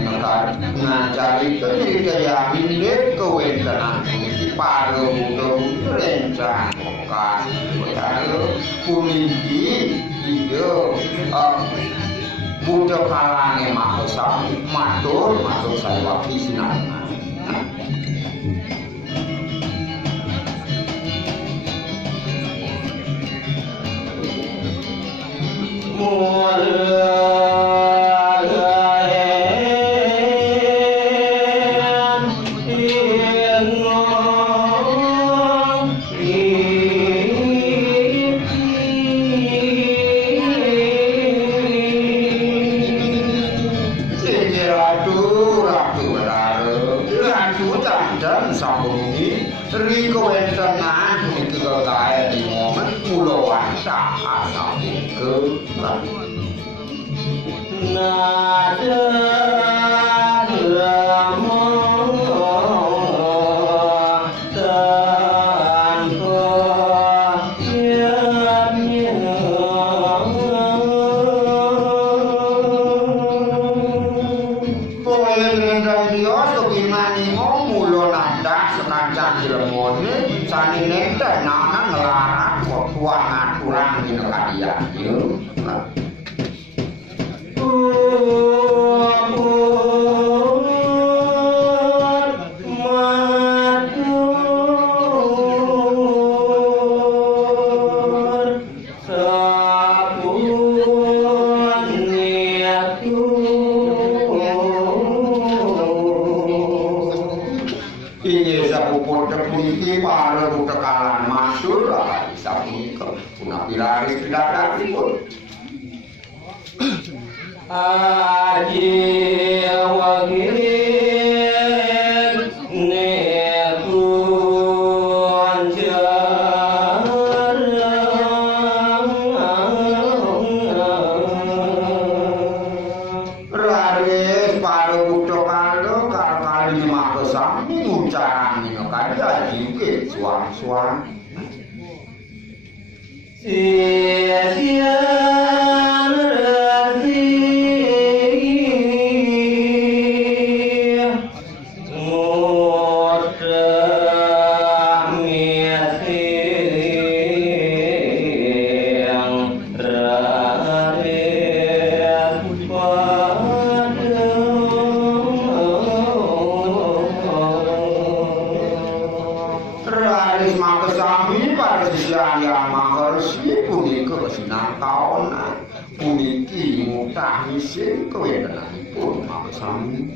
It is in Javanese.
minangka ngajari kaya milik kewentenan paru rencana kas karo puniki iyo budak kalange maksa matur saya wapi sinarana Riko wentenan puniki kekae di momen kulawan sak asal ke sanine tenanan ngelarat kuat ngaturan dina kadian yo para utakalan masyhur sapunika punapi laris pidatanipun aji wagirin nekun raris para utakalan kali makesami ngucaran kada juga suang-suang sia-sia puniki mutah isin kewentenanipun makasami